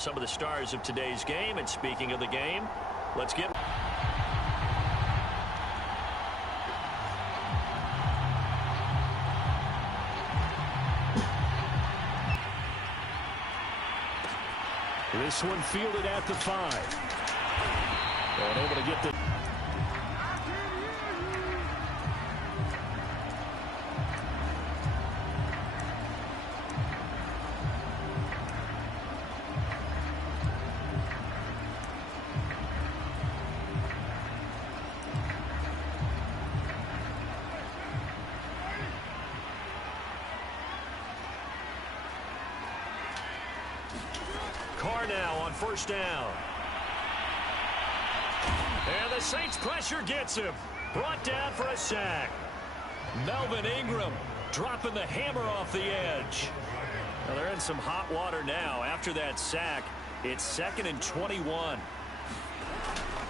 Some of the stars of today's game, and speaking of the game, let's get... This one fielded at the 5. And able to get the... Carr now on first down. And the Saints pressure gets him. Brought down for a sack. Melvin Ingram dropping the hammer off the edge. Well, they're in some hot water now. After that sack, it's 2nd and 21.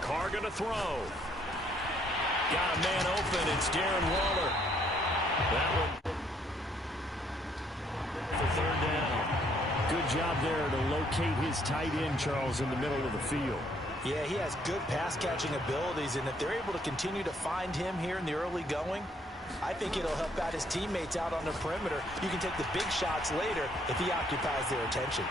Carr going to throw. Got a man open. It's Darren Waller. That one for 3rd down. Good job there to locate his tight end, Charles, in the middle of the field. Yeah, he has good pass-catching abilities, and if they're able to continue to find him here in the early going, I think it'll help out his teammates out on the perimeter. You can take the big shots later if he occupies their attention.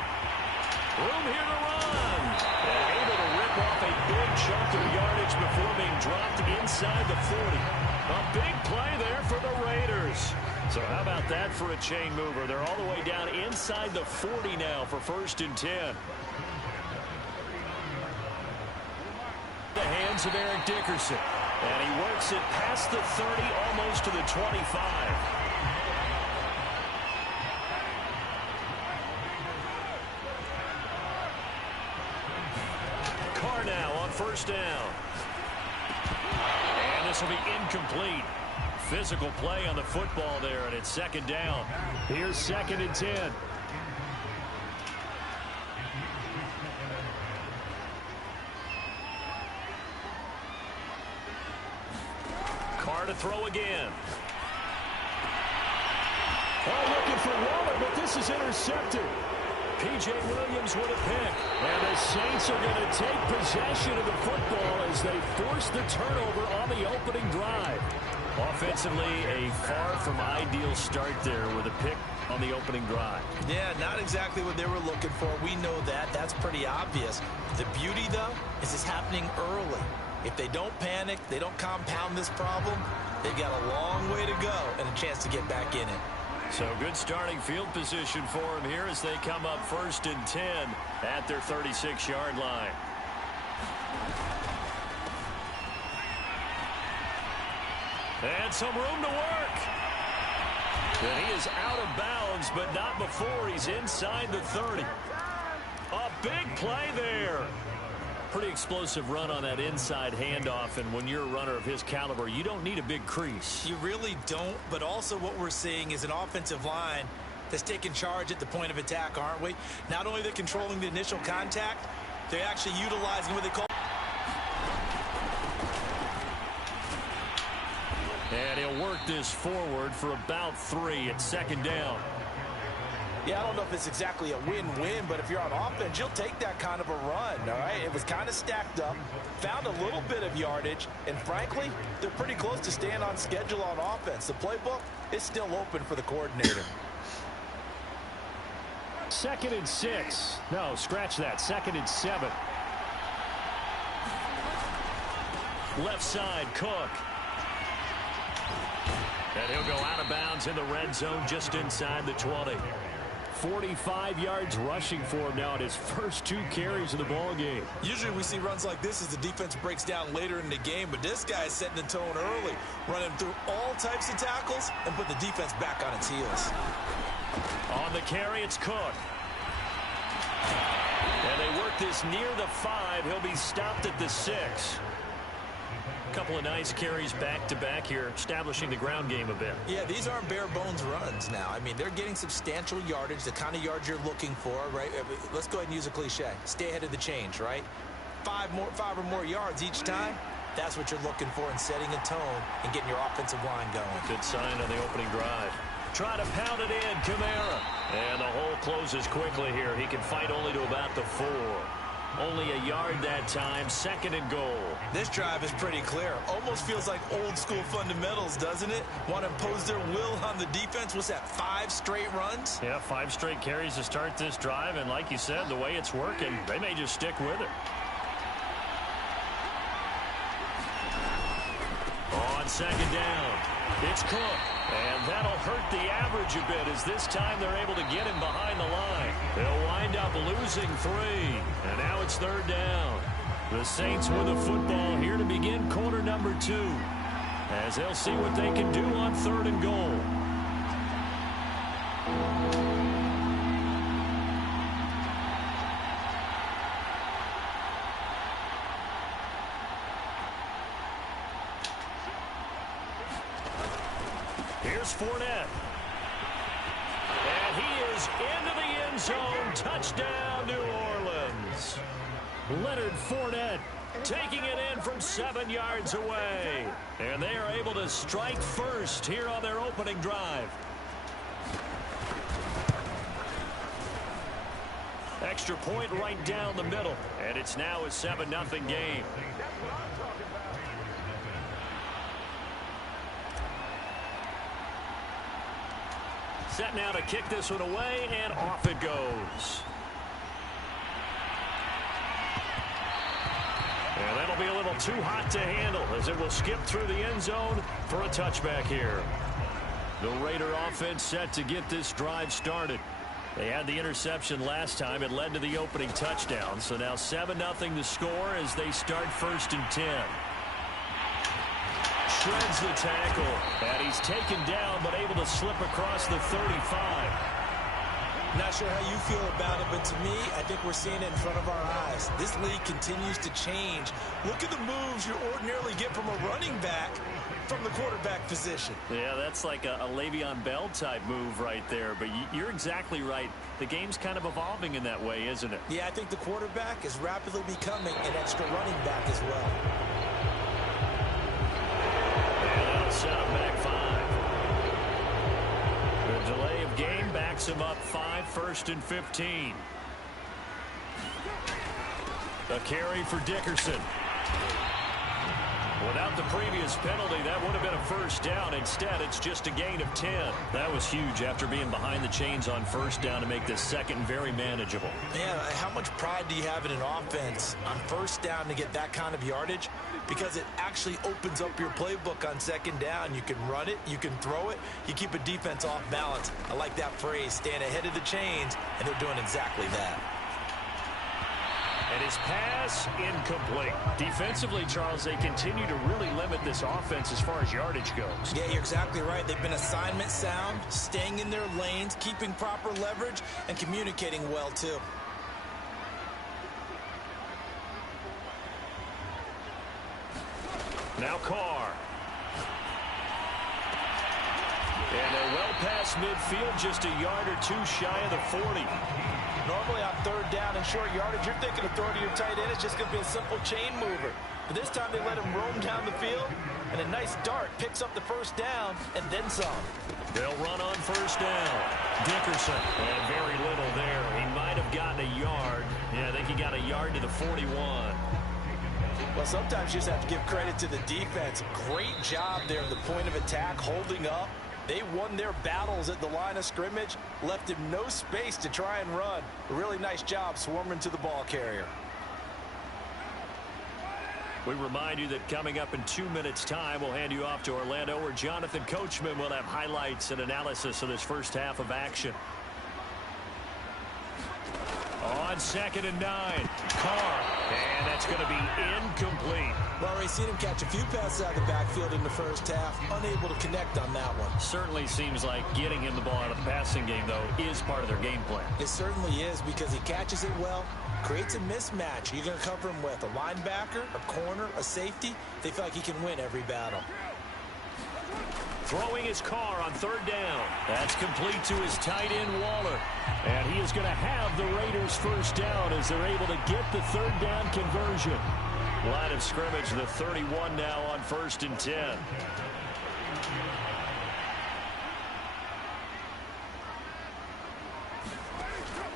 Room here to run. And able to rip off a big chunk of yardage before being dropped inside the 40. A big play there for the Raiders. So how about that for a chain mover? They're all the way down inside the 40 now for 1st and 10. The hands of Eric Dickerson. And he works it past the 30, almost to the 25. Carr now on first down. And this will be incomplete. Physical play on the football there, and it's 2nd down. Here's 2nd and 10. Carr to throw again. Oh, looking for Waller, but this is intercepted. P.J. Williams with a pick. And the Saints are going to take possession of the football as they force the turnover on the opening drive. Offensively, a far from ideal start there with a pick on the opening drive. Yeah, not exactly what they were looking for. We know that. That's pretty obvious. The beauty, though, is it's happening early. If they don't panic, they don't compound this problem, they've got a long way to go and a chance to get back in it. So good starting field position for them here as they come up 1st and 10 at their 36-yard line. And some room to work. And he is out of bounds, but not before he's inside the 30. A big play there. Pretty explosive run on that inside handoff, and when you're a runner of his caliber, you don't need a big crease. You really don't, but also what we're seeing is an offensive line that's taking charge at the point of attack, aren't we? Not only they're controlling the initial contact, they're actually utilizing what they call... And he'll work this forward for about 3 at 2nd down. Yeah, I don't know if it's exactly a win-win, but if you're on offense, you'll take that kind of a run, all right? It was kind of stacked up, found a little bit of yardage, and frankly, they're pretty close to staying on schedule on offense. The playbook is still open for the coordinator. 2nd and 6. No, scratch that. 2nd and 7. Left side, Cook. And he'll go out of bounds in the red zone just inside the 20. 45 yards rushing for him now at his first 2 carries of the ball game. Usually we see runs like this as the defense breaks down later in the game, but this guy is setting the tone early, running through all types of tackles and put the defense back on its heels. On the carry, it's Cook. And they work this near the 5. He'll be stopped at the 6. Couple of nice carries back-to-back here, establishing the ground game a bit. Yeah, these aren't bare-bones runs now. I mean, they're getting substantial yardage, the kind of yards you're looking for, right? Let's go ahead and use a cliche. Stay ahead of the change, right? 5 or more yards each time. That's what you're looking for in setting a tone and getting your offensive line going. Good sign on the opening drive. Try to pound it in, Kamara. And the hole closes quickly here. He can fight only to about the 4. Only a yard that time, 2nd and goal. This drive is pretty clear. Almost feels like old school fundamentals, doesn't it? Want to impose their will on the defense. What's that, 5 straight runs? Yeah, 5 straight carries to start this drive. And like you said, the way it's working, they may just stick with it. On 2nd down, it's Cook. And that'll hurt the average a bit as this time they're able to get him behind the line. They'll wind up losing 3. And now it's 3rd down. The Saints with the football here to begin quarter number 2. As they'll see what they can do on 3rd and goal. Here's Fournette. And he is into the end zone. Touchdown, New Orleans. Leonard Fournette taking it in from 7 yards away. And they are able to strike first here on their opening drive. Extra point right down the middle. And it's now a 7-0 game. Set now to kick this one away, and off it goes. And that'll be a little too hot to handle as it will skip through the end zone for a touchback here. The Raider offense set to get this drive started. They had the interception last time. It led to the opening touchdown. So now 7-0 the score as they start 1st and 10. Shreds the tackle, and he's taken down but able to slip across the 35. Not sure how you feel about it, but to me, I think we're seeing it in front of our eyes. This league continues to change. Look at the moves you ordinarily get from a running back from the quarterback position. Yeah, that's like a Le'Veon Bell type move right there, but you're exactly right. The game's kind of evolving in that way, isn't it? Yeah, I think the quarterback is rapidly becoming an extra running back as well. Set up back 5. The delay of game backs him up 5, 1st and 15. A carry for Dickerson. Without the previous penalty, that would have been a 1st down. Instead, it's just a gain of 10. That was huge after being behind the chains on 1st down to make this 2nd very manageable. Man, how much pride do you have in an offense on 1st down to get that kind of yardage? Because it actually opens up your playbook on 2nd down. You can run it, you can throw it, you keep a defense off balance. I like that phrase, stand ahead of the chains, and they're doing exactly that. And his pass incomplete. Defensively, Charles, they continue to really limit this offense as far as yardage goes. Yeah, you're exactly right. They've been assignment sound, staying in their lanes, keeping proper leverage, and communicating well, too. Now Carr. And they're well past midfield, just a yard or 2 shy of the 40. Normally on 3rd down and short yardage, you're thinking of throwing to your tight end. It's just going to be a simple chain mover. But this time they let him roam down the field, and a nice dart picks up the 1st down and then some. They'll run on 1st down. Dickerson, and very little there. He might have gotten a yard. Yeah, I think he got a yard to the 41. Well, sometimes you just have to give credit to the defense. Great job there at the point of attack, holding up. They won their battles at the line of scrimmage, left him no space to try and run. A really nice job swarming to the ball carrier. We remind you that coming up in 2 minutes' time, we'll hand you off to Orlando, where Jonathan Coachman will have highlights and analysis of this 1st half of action. On 2nd and 9, Carr, and that's going to be incomplete. Well, we've seen him catch a few passes out of the backfield in the 1st half, unable to connect on that one. Certainly seems like getting him the ball out of the passing game, though, is part of their game plan. It certainly is, because he catches it well, creates a mismatch. You're going to cover him with a linebacker, a corner, a safety. They feel like he can win every battle. Throwing his Carr on 3rd down. That's complete to his tight end, Waller. And he is going to have the Raiders' 1st down as they're able to get the 3rd down conversion. Line of scrimmage, the 31 now on 1st and 10.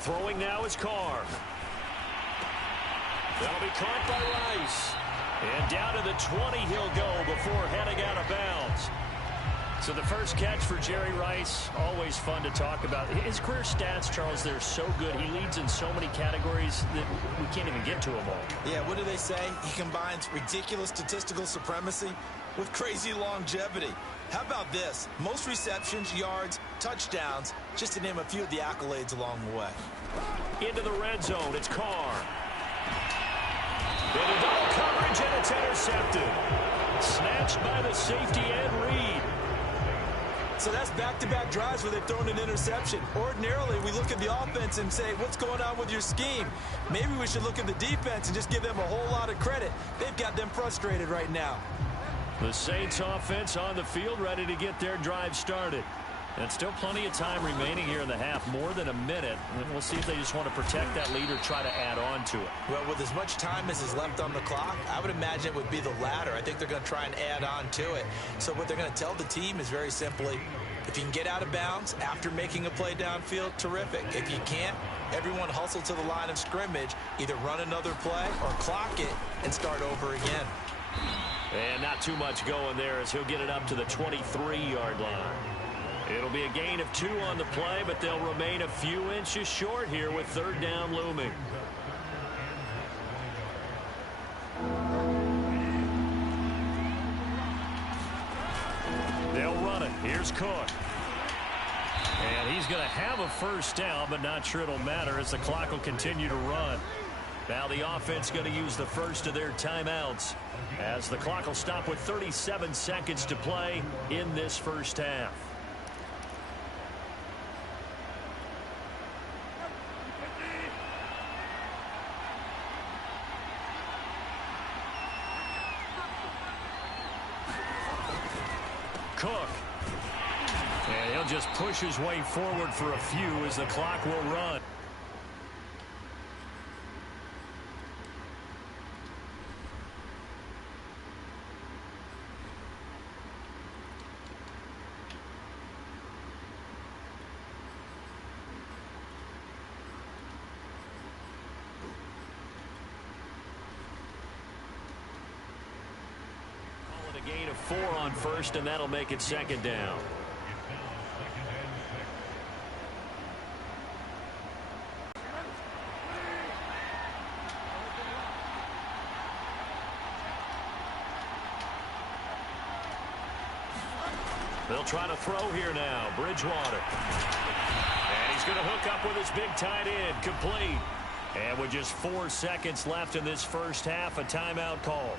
Throwing now is Carr. That'll be caught by Rice. And down to the 20 he'll go before heading out of bounds. So the first catch for Jerry Rice, always fun to talk about. His career stats, Charles, they're so good. He leads in so many categories that we can't even get to them all. Yeah, what do they say? He combines ridiculous statistical supremacy with crazy longevity. How about this? Most receptions, yards, touchdowns, just to name a few of the accolades along the way. Into the red zone, it's Carr. Into double coverage, and it's intercepted. Snatched by the safety and Reed. So that's back-to-back drives where they've thrown an interception. Ordinarily, we look at the offense and say, what's going on with your scheme? Maybe we should look at the defense and just give them a whole lot of credit. They've got them frustrated right now. The Saints offense on the field, ready to get their drive started. And still plenty of time remaining here in the half, more than a minute. And we'll see if they just want to protect that lead or try to add on to it. Well, with as much time as is left on the clock, I would imagine it would be the latter. I think they're going to try and add on to it. So what they're going to tell the team is very simply, if you can get out of bounds after making a play downfield, terrific. If you can't, everyone hustle to the line of scrimmage, either run another play or clock it and start over again. And not too much going there as he'll get it up to the 23-yard line. It'll be a gain of 2 on the play, but they'll remain a few inches short here with third down looming. They'll run it. Here's Cook. And he's going to have a first down, but not sure it'll matter as the clock will continue to run. Now the offense going to use the first of their timeouts as the clock will stop with 37 seconds to play in this first half. Cook. And he'll just push his way forward for a few as the clock will run. Gain of 4 on first, and that'll make it second down. They'll try to throw here now. Bridgewater. And he's going to hook up with his big tight end. Complete. And with just 4 seconds left in this first half, a timeout call.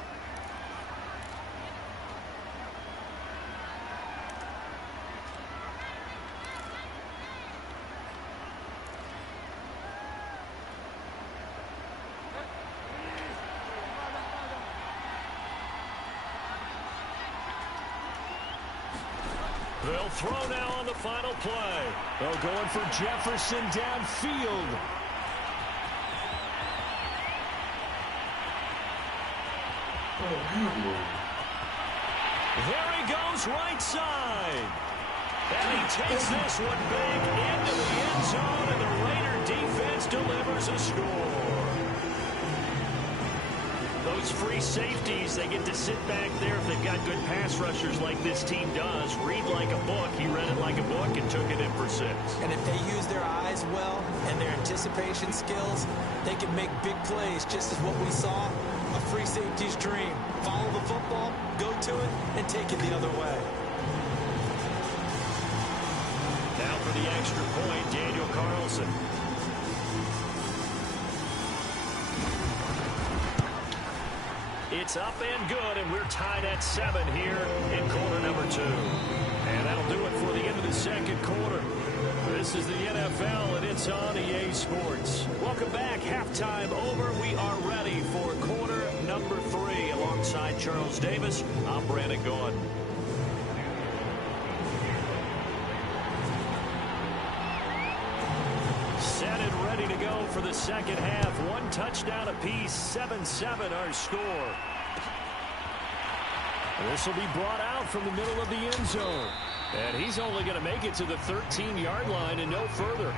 They'll throw now on the final play. They're going for Jefferson downfield. There he goes right side. And he takes this one big into the end zone, and the Raider defense delivers a score. Those free safeties, they get to sit back there if they've got good pass rushers like this team does. Read like a book. He read it like a book and took it in for 6. And if they use their eyes well and their anticipation skills, they can make big plays, just as what we saw, a free safety's dream. Follow the football, go to it, and take it the other way. Now for the extra point, Daniel Carlson. It's up and good, and we're tied at 7 here in quarter number 2. And that'll do it for the end of the second quarter. This is the NFL, and it's on EA Sports. Welcome back. Halftime over. We are ready for quarter number 3. Alongside Charles Davis, I'm Brandon Gaudin. Set and ready to go for the second half. 1 touchdown apiece, 7-7 our score. This will be brought out from the middle of the end zone. And he's only going to make it to the 13-yard line and no further.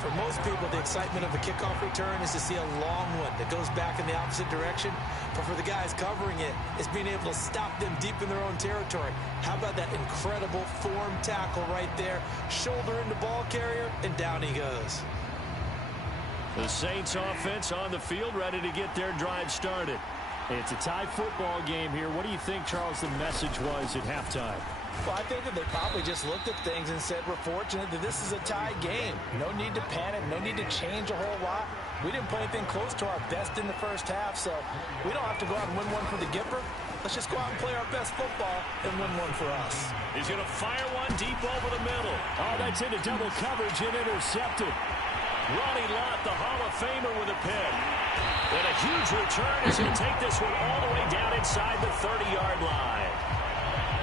For most people, the excitement of a kickoff return is to see a long one that goes back in the opposite direction. But for the guys covering it, it's being able to stop them deep in their own territory. How about that incredible form tackle right there? Shoulder into ball carrier, and down he goes. The Saints offense on the field, ready to get their drive started. It's a tie football game here. What do you think, Charles, the message was at halftime? Well, I think that they probably just looked at things and said, we're fortunate that this is a tie game. No need to panic, no need to change a whole lot. We didn't play anything close to our best in the first half, so we don't have to go out and win one for the Gipper. Let's just go out and play our best football and win one for us. He's going to fire one deep over the middle. Oh, that's into double coverage and intercepted. Ronnie Lott, the Hall of Famer, with a pick. And a huge return as he'll take this one all the way down inside the 30-yard line.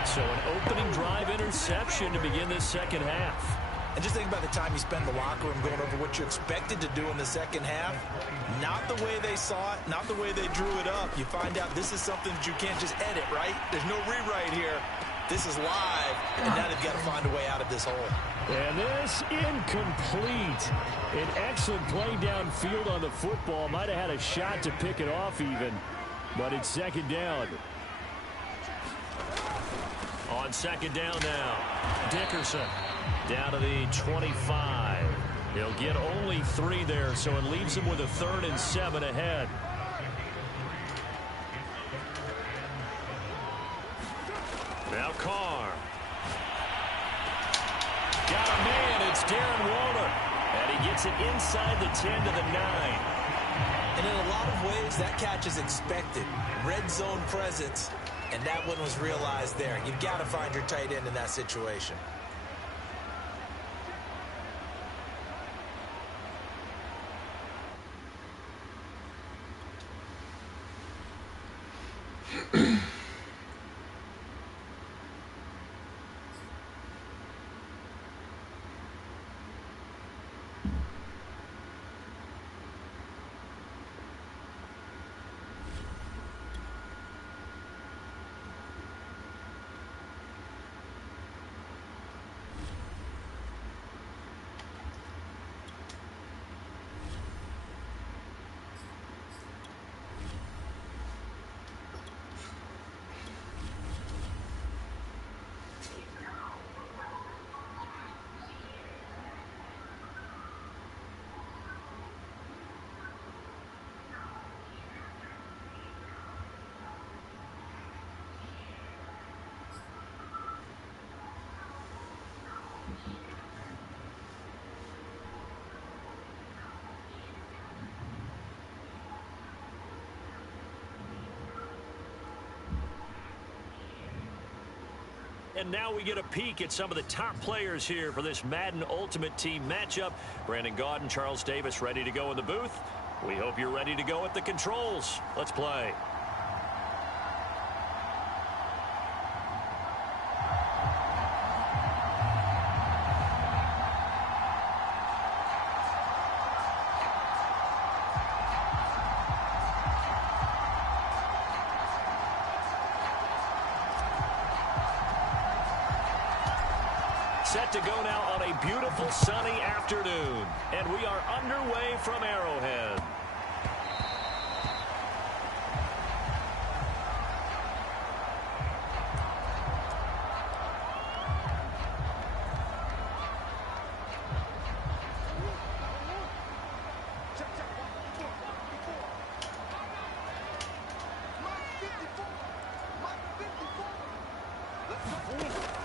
So an opening drive interception to begin this second half. And just think about the time you spend in the locker room going over what you expected to do in the second half. Not the way they saw it, not the way they drew it up. You find out this is something that you can't just edit, right? There's no rewrite here. This is live, and now they've got to find a way out of this hole. And this incomplete. An excellent play downfield on the football. Might have had a shot to pick it off even, but it's second down. On second down now, Dickerson down to the 25. He'll get only 3 there, so it leaves him with a 3rd and 7 ahead. Now Carr. Got a man, it's Darren Waller. And he gets it inside the 10 to the 9. And in a lot of ways, that catch is expected. Red zone presence. And that one was realized there. You've got to find your tight end in that situation. And now we get a peek at some of the top players here for this Madden Ultimate Team matchup. Brandon Gaudin and Charles Davis ready to go in the booth. We hope you're ready to go at the controls. Let's play. Set to go now on a beautiful sunny afternoon. And we are underway from Arrowhead.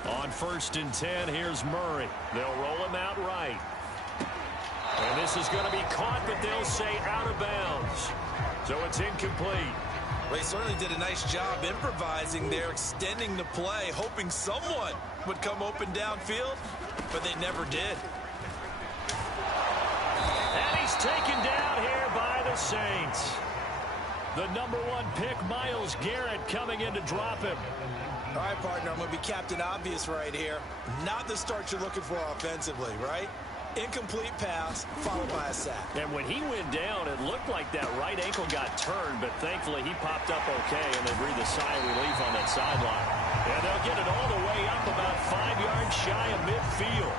On 1st and 10, here's Murray. They'll roll him out right. And this is going to be caught, but they'll say out of bounds. So it's incomplete. Well, he certainly did a nice job improvising there, extending the play, hoping someone would come open downfield, but they never did. And he's taken down here by the Saints. The #1 pick, Myles Garrett, coming in to drop him. All right, partner, I'm going to be Captain Obvious right here. Not the start you're looking for offensively, right? Incomplete pass, followed by a sack. And when he went down, it looked like that right ankle got turned, but thankfully he popped up okay, and they breathed a sigh of relief on that sideline. And they'll get it all the way up about 5 yards shy of midfield.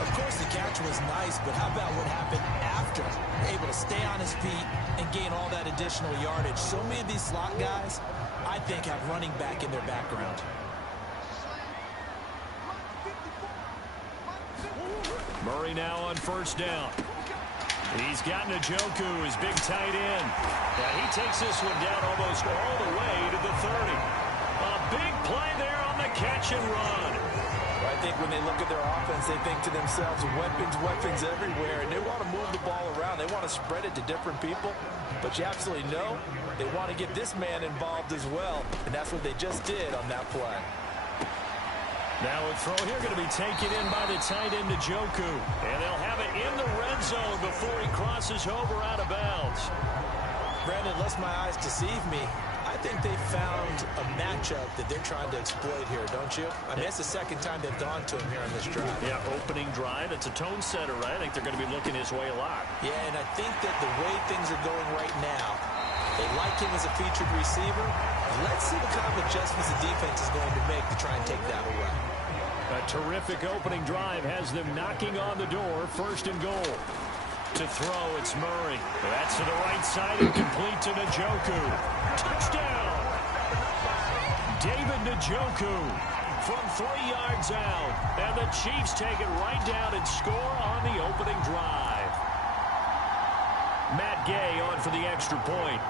Of course, the catch was nice, but how about what happened after? Able to stay on his feet and gain all that additional yardage. So many of these slot guys, I think, have running back in their background. Murray now on first down. He's got Njoku, his big tight end. And he takes this one down almost all the way to the 30. A big play there on the catch and run. I think when they look at their offense, they think to themselves, weapons everywhere, and they want to move the ball around. They want to spread it to different people, but you absolutely know they want to get this man involved as well, and that's what they just did on that play. Now a throw here going to be taken in by the tight end Njoku, and they'll have it in the red zone before he crosses over out of bounds. Brandon, lest my eyes deceive me, I think they found a matchup that they're trying to exploit here, don't you? I mean, it's the second time they've gone to him here on this drive. Yeah, opening drive. It's a tone setter, right? I think they're going to be looking his way a lot. Yeah, and I think that the way things are going right now, they like him as a featured receiver. Let's see what kind of adjustments the defense is going to make to try and take that away. A terrific opening drive has them knocking on the door. First and goal. To throw, it's Murray. That's to the right side and complete to Njoku. Touchdown! David Njoku from 3 yards out. And the Chiefs take it right down and score on the opening drive. Matt Gay on for the extra point.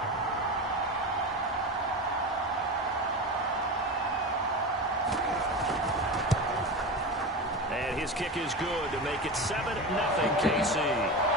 And his kick is good to make it 7-0 KC.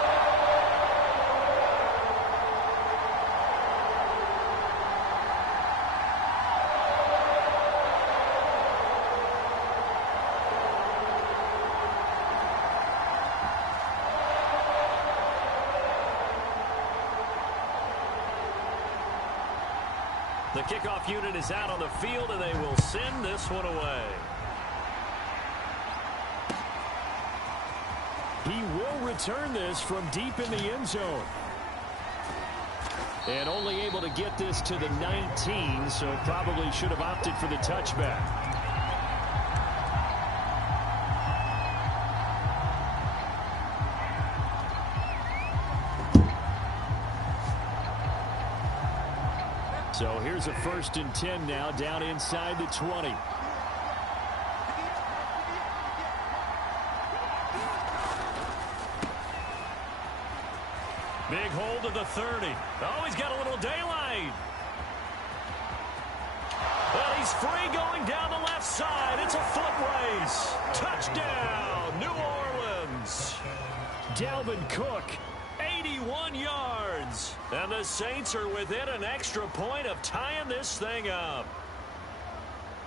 The kickoff unit is out on the field, and they will send this one away. He will return this from deep in the end zone. And only able to get this to the 19, so probably should have opted for the touchback. So here's a 1st and 10 now, down inside the 20. Big hold of the 30. Oh, he's got a little daylight. Well, he's free going down the left side. It's a foot race. Touchdown, New Orleans. Dalvin Cook, 81 yards. And the Saints are within an extra point of tying this thing up.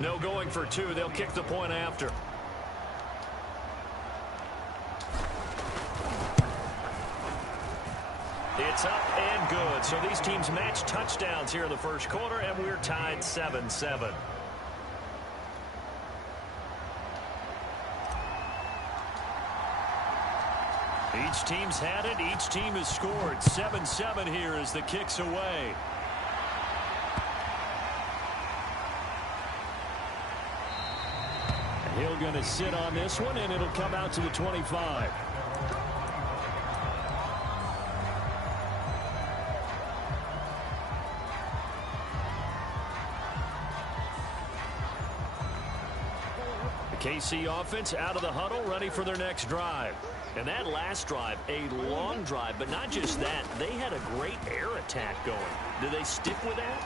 No going for 2. They'll kick the point after. It's up and good. So these teams match touchdowns here in the first quarter, and we're tied 7-7. Each team's had it. Each team has scored. 7-7 here as the kick's away. Hill going to sit on this one, and it'll come out to the 25. KC offense out of the huddle, ready for their next drive. And that last drive, a long drive, but not just that. They had a great air attack going. Do they stick with that?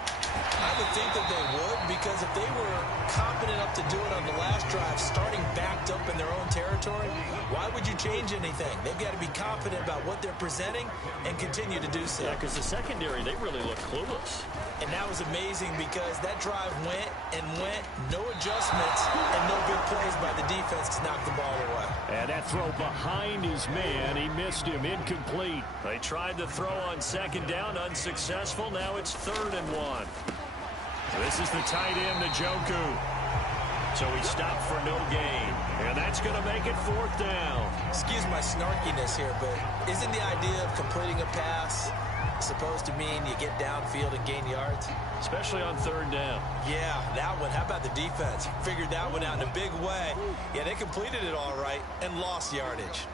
I would think that they would, because if they were confident enough to do it on the last drive, starting backed up in their own territory, why would you change anything? They've got to be confident about what they're presenting and continue to do so. Yeah, because the secondary, they really look clueless. And that was amazing because that drive went and went, no adjustments, and no big plays by the defense to knock the ball away. And that throw behind his man, he missed him, incomplete. They tried to throw on second down, unsuccessful. Now it's 3rd and 1. This is the tight end, Njoku. So he stopped for no gain. And that's going to make it 4th down. Excuse my snarkiness here, but isn't the idea of completing a pass supposed to mean you get downfield and gain yards? Especially on third down. Yeah, that one. How about the defense? Figured that one out in a big way. Yeah, they completed it all right and lost yardage.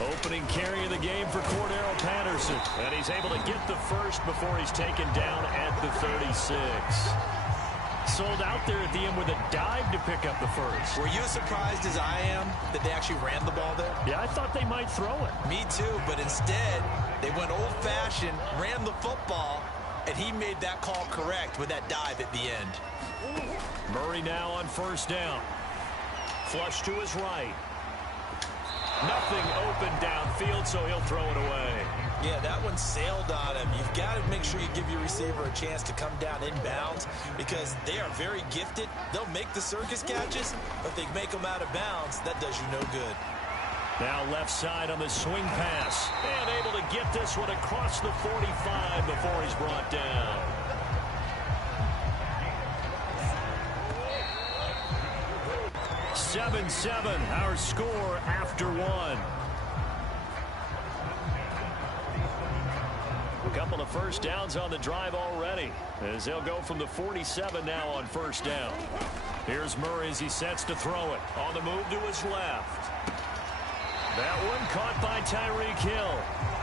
Opening carry of the game for Cordero Patterson. And he's able to get the first before he's taken down at the 36. Sold out there at the end with a dive to pick up the first. Were you as surprised as I am that they actually ran the ball there? Yeah, I thought they might throw it. Me too, but instead, they went old-fashioned, ran the football, and he made that call correct with that dive at the end. Murray now on first down. Flush to his right. Nothing open downfield, so he'll throw it away. Yeah, that one sailed on him. You've got to make sure you give your receiver a chance to come down inbounds because they are very gifted. They'll make the circus catches, but if they make them out of bounds, that does you no good. Now left side on the swing pass. And able to get this one across the 45 before he's brought down. Seven, our score after one. A couple of first downs on the drive already as they'll go from the 47 now on first down. Here's Murray as he sets to throw it. On the move to his left. That one caught by Tyreek Hill.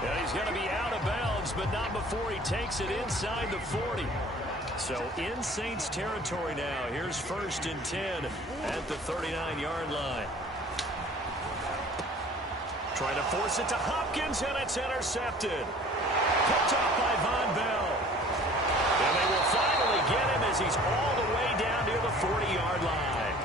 And he's going to be out of bounds, but not before he takes it inside the 40. So in Saints territory now. Here's 1st and 10 at the 39-yard line. Trying to force it to Hopkins, and it's intercepted. Picked off by Von Bell. And they will finally get him as he's all the way down near the 40-yard line.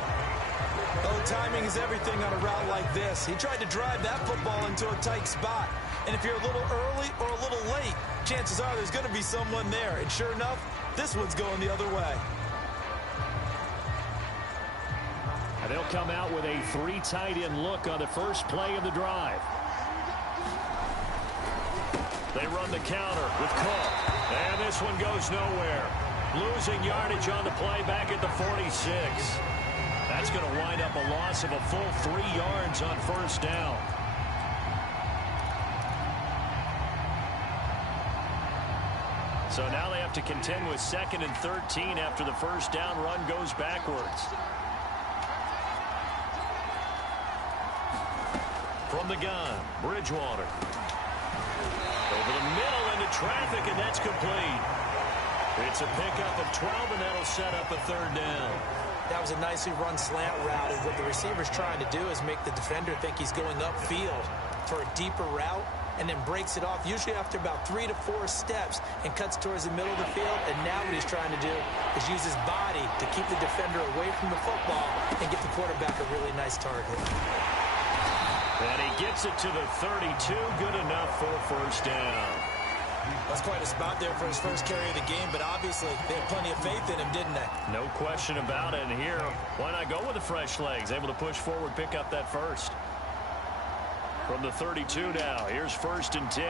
Oh, timing is everything on a route like this. He tried to drive that football into a tight spot. And if you're a little early or a little late, chances are there's going to be someone there. And sure enough, this one's going the other way. And they'll come out with a 3 tight end look on the first play of the drive. They run the counter with Cook. And this one goes nowhere. Losing yardage on the play back at the 46. That's going to wind up a loss of a full 3 yards on first down. So now they have to contend with 2nd and 13 after the first down run goes backwards. From the gun, Bridgewater. Over the middle into traffic, and that's complete. It's a pickup of 12, and that'll set up a 3rd down. That was a nicely run slant route, and what the receiver's trying to do is make the defender think he's going upfield for a deeper route, and then breaks it off, usually after about 3 to 4 steps, and cuts towards the middle of the field. And now what he's trying to do is use his body to keep the defender away from the football and get the quarterback a really nice target. And he gets it to the 32, good enough for a 1st down. That's quite a spot there for his first carry of the game, but obviously they had plenty of faith in him, didn't they? No question about it. And here, why not go with the fresh legs? Able to push forward, pick up that first. From the 32 now, here's 1st and 10.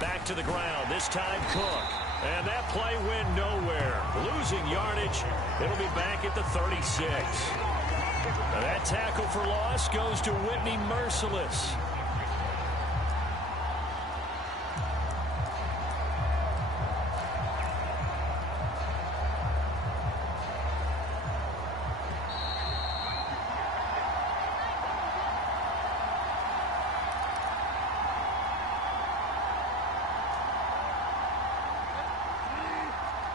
Back to the ground, this time Cook. And that play went nowhere. Losing yardage, it'll be back at the 36. And that tackle for loss goes to Whitney Merciless.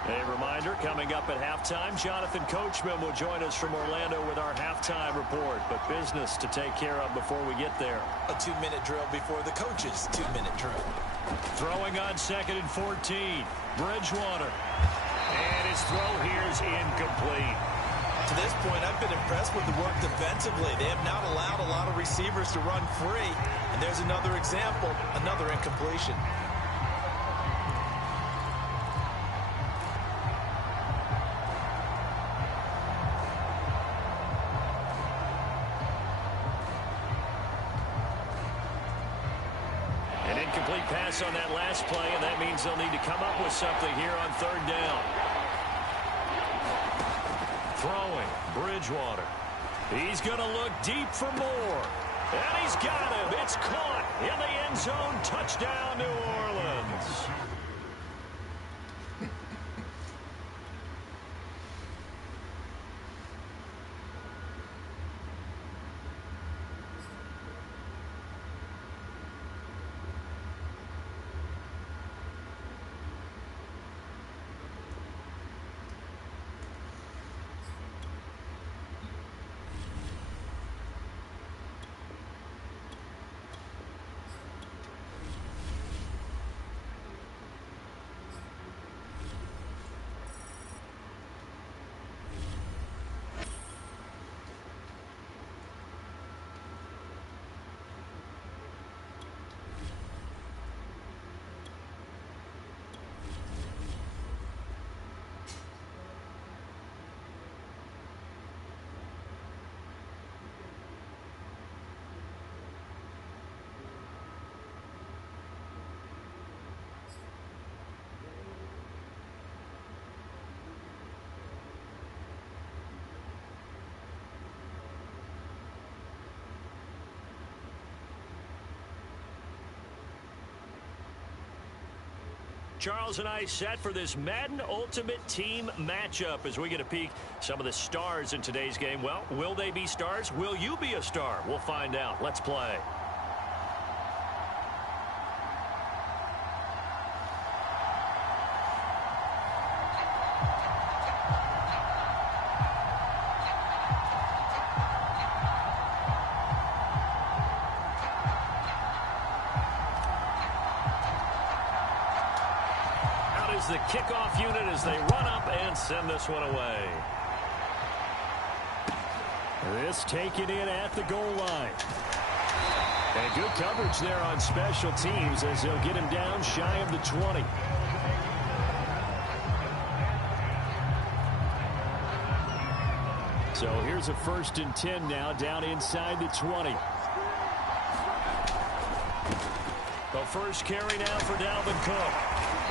A reminder, coming up at halftime, Jonathan Coachman will join us from Orlando with our halftime report. But business to take care of before we get there. A 2-minute drill before the coach's 2-minute drill. Throwing on 2nd and 14. Bridgewater. And his throw here is incomplete. To this point, I've been impressed with the work defensively. They have not allowed a lot of receivers to run free. And there's another example, another incompletion. Pass on that last play, and that means they'll need to come up with something here on 3rd down. Throwing, Bridgewater. He's going to look deep for more. And he's got him. It's caught in the end zone. Touchdown, New Orleans. Charles and I set for this Madden Ultimate Team matchup as we get a peek some of the stars in today's game. Well, will they be stars? Will you be a star? We'll find out. Let's play. The kickoff unit as they run up and send this one away. This taken in at the goal line. And good coverage there on special teams as they'll get him down shy of the 20. So here's a 1st and 10 now down inside the 20. The first carry now for Dalvin Cook.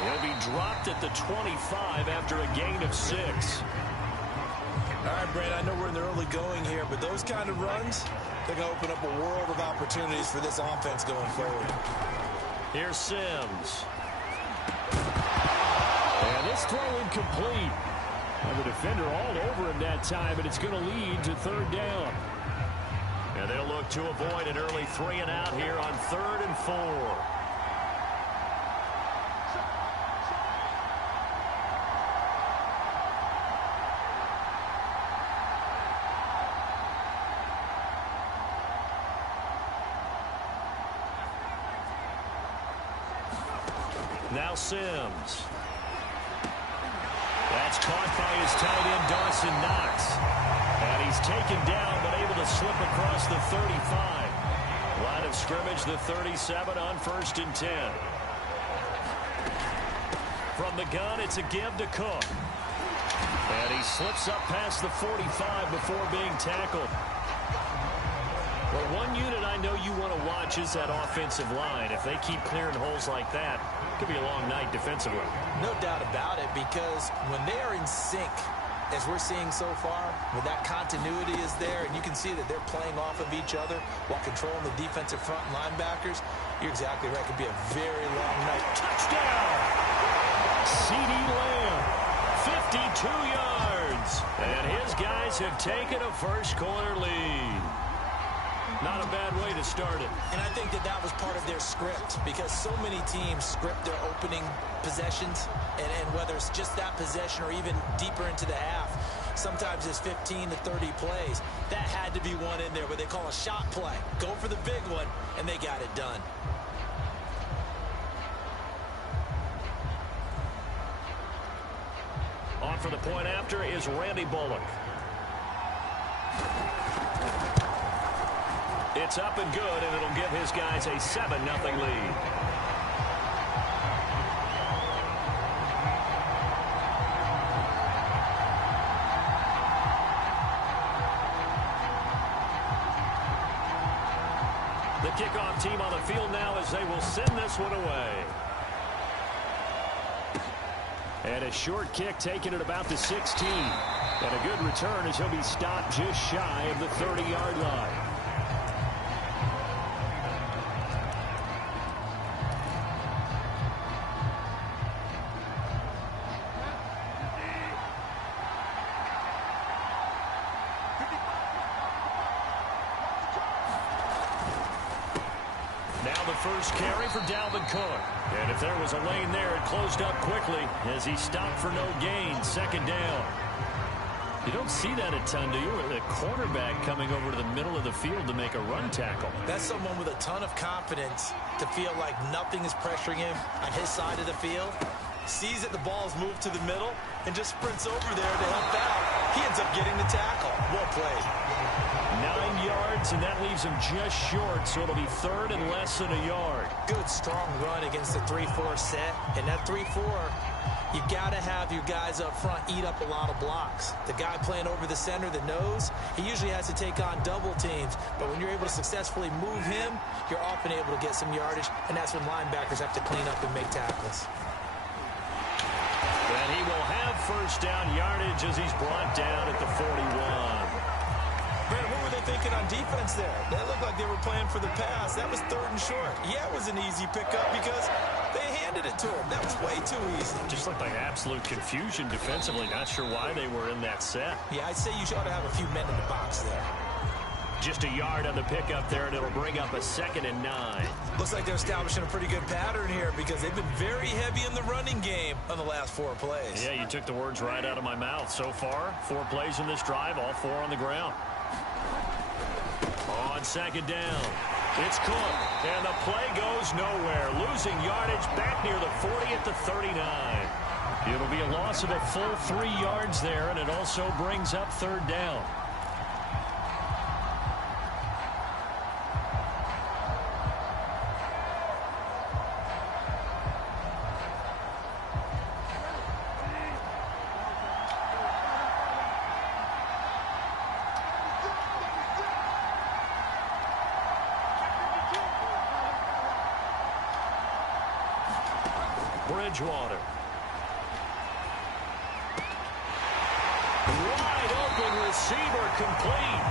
He'll be dropped at the 25 after a gain of 6. All right, Brad, I know we're in the early going here, but those kind of runs, they're going to open up a world of opportunities for this offense going forward. Here's Sims. And this throw incomplete. And the defender all over him that time, and it's going to lead to 3rd down. And they'll look to avoid an early 3 and out here on 3rd and 4. Now Sims. That's caught by his tight end, Dawson Knox. And he's taken down, but able to slip across the 35. Line of scrimmage, the 37 on 1st and 10. From the gun, it's a give to Cook. And he slips up past the 45 before being tackled. Well, one unit I know you want to watch is that offensive line. If they keep clearing holes like that, it could be a long night defensively. No doubt about it, because when they are in sync, as we're seeing so far, when that continuity is there, and you can see that they're playing off of each other while controlling the defensive front and linebackers, you're exactly right. It could be a very long night. Touchdown! C.D. Lamb, 52 yards. And his guys have taken a first-quarter lead. Not a bad way to start it. And I think that that was part of their script, because so many teams script their opening possessions, and whether it's just that possession or even deeper into the half, sometimes it's 15 to 30 plays. That had to be one in there, what they call a shot play. Go for the big one, and they got it done. On for the point after is Randy Bullock. It's up and good, and it'll give his guys a 7-0 lead. The kickoff team on the field now as they will send this one away. And a short kick taken at about the 16. And a good return as he'll be stopped just shy of the 30-yard line. First carry for Dalvin Cook. And if there was a lane there, it closed up quickly as he stopped for no gain. Second down. You don't see that a ton, do you? With a cornerback coming over to the middle of the field to make a run tackle. That's someone with a ton of confidence to feel like nothing is pressuring him on his side of the field. Sees that the ball's moved to the middle and just sprints over there to help out. He ends up getting the tackle. Well played. 9 yards, and that leaves him just short, so it'll be third and less than a yard. Good, strong run against the 3-4 set. And that 3-4, you got to have your guys up front eat up a lot of blocks. The guy playing over the center, the nose, he usually has to take on double teams. But when you're able to successfully move him, you're often able to get some yardage, and that's when linebackers have to clean up and make tackles. And he will have first down yardage as he's brought down at the 41. Man, what were they thinking on defense there? That looked like they were playing for the pass. That was third and short. Yeah, it was an easy pickup because they handed it to him. That was way too easy. Just looked like absolute confusion defensively. Not sure why they were in that set. Yeah, I'd say you ought to have a few men in the box there. Just a yard on the pickup there, and it'll bring up a 2nd and 9. Looks like they're establishing a pretty good pattern here because they've been very heavy in the running game on the last 4 plays. Yeah, you took the words right out of my mouth. So far, 4 plays in this drive, all 4 on the ground. On 2nd down, it's Cook, and the play goes nowhere. Losing yardage back near the 40 at the 39. It'll be a loss of a full 3 yards there, and it also brings up 3rd down. Bridgewater. Wide open receiver complete.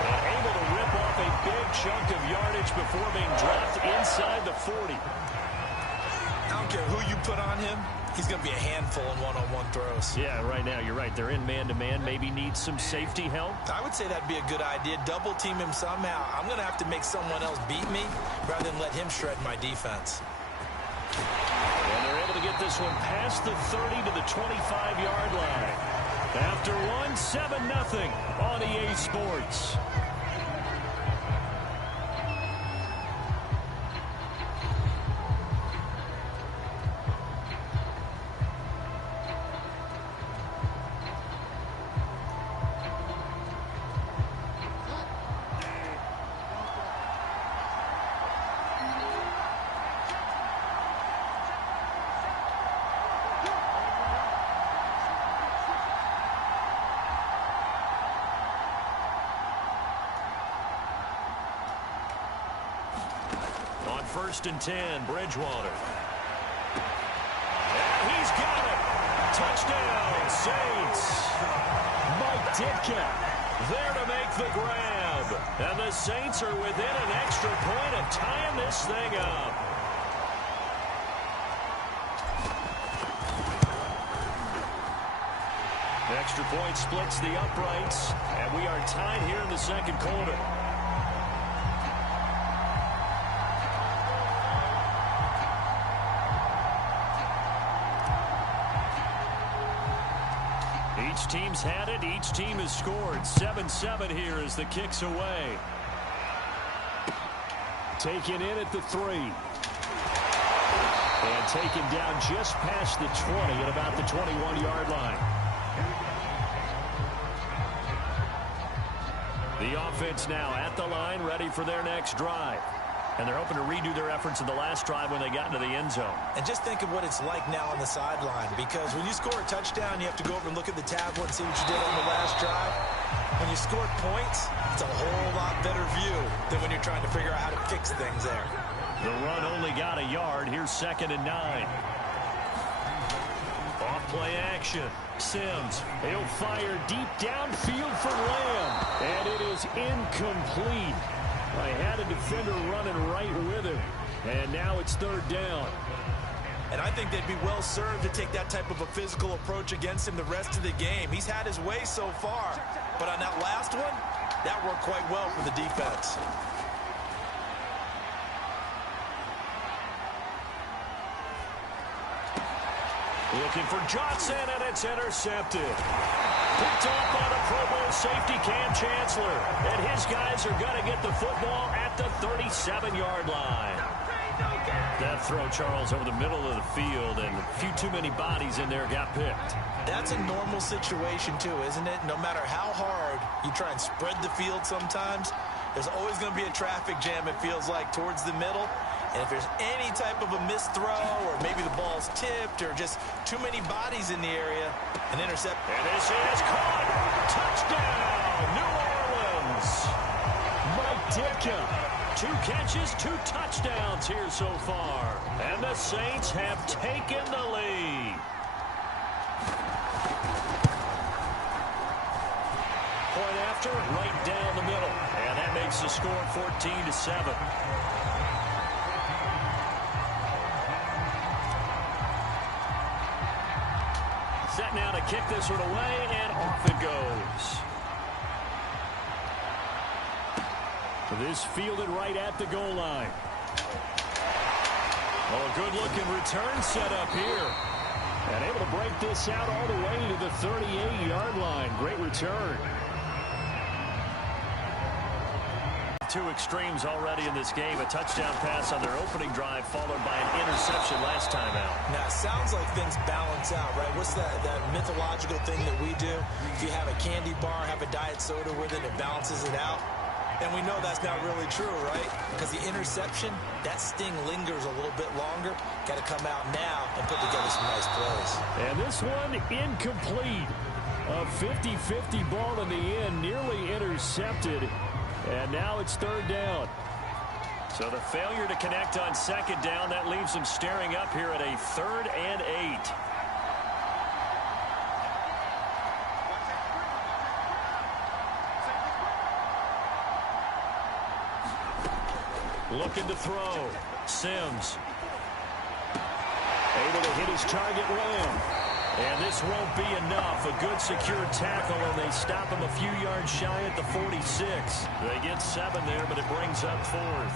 And able to rip off a big chunk of yardage before being dropped inside the 40. I don't care who you put on him. He's going to be a handful in one-on-one throws. Yeah, right now, you're right. They're in man-to-man. Maybe need some safety help. I would say that'd be a good idea. Double team him somehow. I'm going to have to make someone else beat me rather than let him shred my defense. And they're able to get this one past the 30 to the 25-yard line. After one, 7-0 on EA Sports. On 1st and 10, Bridgewater. And he's got it. Touchdown, Saints. Mike Ditka there to make the grab. And the Saints are within an extra point of tying this thing up. Extra point splits the uprights, and we are tied here in the 2nd quarter. Each team's had it. Each team has scored. 7-7 here as the kick's away. Taken in at the 3. And taken down just past the 20 at about the 21-yard line. The offense now at the line, ready for their next drive. And they're hoping to redo their efforts in the last drive when they got into the end zone. And just think of what it's like now on the sideline, because when you score a touchdown, you have to go over and look at the tablet and see what you did on the last drive. When you score points, it's a whole lot better view than when you're trying to figure out how to fix things there. The run only got a yard. Here's 2nd and 9. Off Play action. Sims. He'll fire deep downfield for Lamb. And it is incomplete. I had a defender running right with him. And now it's third down. And I think they'd be well served to take that type of a physical approach against him the rest of the game. He's had his way so far. But on that last one, that worked quite well for the defense. Looking for Johnson, and it's intercepted. Picked up by the Pro Bowl safety Cam Chancellor. And his guys are going to get the football at the 37-yard line. That throw, Charles, over the middle of the field, and a few too many bodies in there got picked. That's a normal situation, too, isn't it? No matter how hard you try and spread the field sometimes, there's always going to be a traffic jam, it feels like, towards the middle. And if there's any type of a missed throw, or maybe the ball's tipped, or just too many bodies in the area, an intercept. And this is caught. Touchdown, New Orleans. Mike Ditka. 2 catches, 2 touchdowns here so far. And the Saints have taken the lead. Point after, right down the middle. And that makes the score 14-7. Set now to kick this one away, and off it goes. This fielded right at the goal line. Oh, good-looking return set up here. And able to break this out all the way to the 38-yard line. Great return. 2 extremes already in this game. A touchdown pass on their opening drive, followed by an interception last time out. Now, it sounds like things balance out, right? What's that mythological thing that we do? If you have a candy bar, have a diet soda with it, it balances it out. And we know that's not really true, right? Because the interception, that sting lingers a little bit longer. Got to come out now and put together some nice plays. And this one incomplete. A 50-50 ball in the end, nearly intercepted. And now it's third down. So the failure to connect on second down, that leaves them staring up here at a 3rd and 8. Looking to throw. Sims. Able to hit his target, Lamb. And this won't be enough. A good secure tackle, and they stop him a few yards shy at the 46. They get 7 there, but it brings up 4th.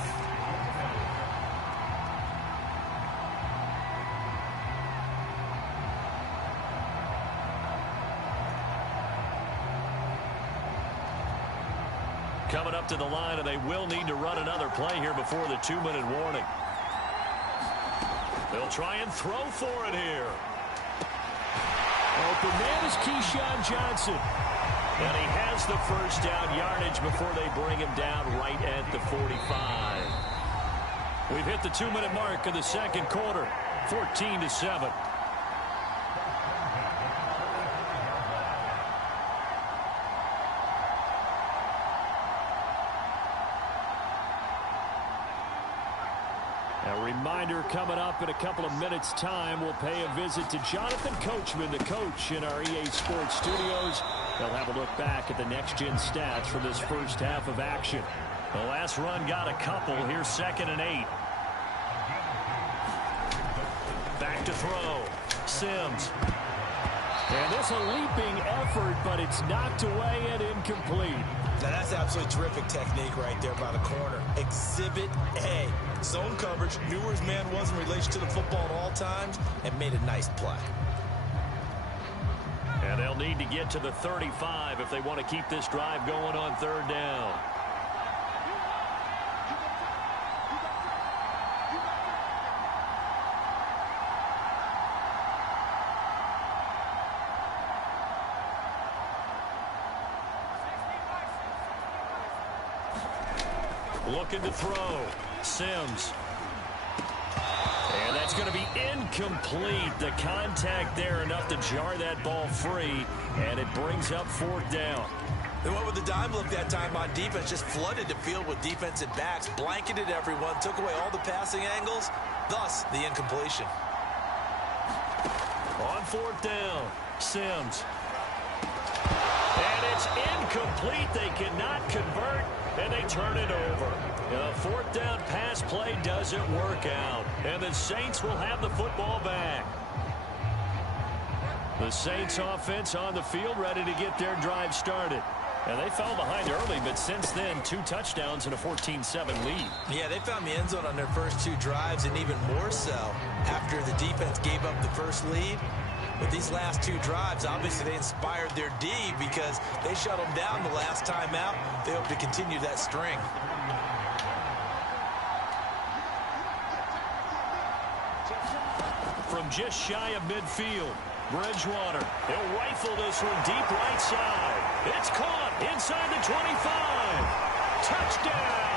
Coming up to the line, and they will need to run another play here before the 2-minute warning. They'll try and throw for it here. Open man is Keyshawn Johnson. And he has the first down yardage before they bring him down right at the 45. We've hit the 2-minute mark of the second quarter, 14-7. A reminder, coming up in a couple of minutes' time, we'll pay a visit to Jonathan Coachman, the coach in our EA Sports studios. They'll have a look back at the next-gen stats from this first half of action. The last run got a couple. Here's 2nd and 8. Back to throw. Sims. And this a leaping effort, but it's knocked away and incomplete. Now, that's absolutely terrific technique right there by the corner. Exhibit A. Zone coverage, knew where his man was in relation to the football at all times, and made a nice play. And they'll need to get to the 35 if they want to keep this drive going on 3rd down. Looking to throw. Sims. And that's going to be incomplete. The contact there enough to jar that ball free, and it brings up 4th down. They went with the dime look that time on defense, just flooded the field with defensive backs, blanketed everyone, took away all the passing angles, thus the incompletion. On fourth down, Sims. And it's incomplete. They cannot convert, and they turn it over. A fourth down pass play doesn't work out, and the Saints will have the football back. The Saints offense on the field ready to get their drive started. And they fell behind early, but since then, 2 touchdowns and a 14-7 lead. Yeah, they found the end zone on their first 2 drives, and even more so after the defense gave up the first lead. But these last 2 drives, obviously they inspired their D because they shut them down the last time out. They hope to continue that string. From just shy of midfield, Bridgewater. He'll rifle this one deep right side. It's caught inside the 25. Touchdown!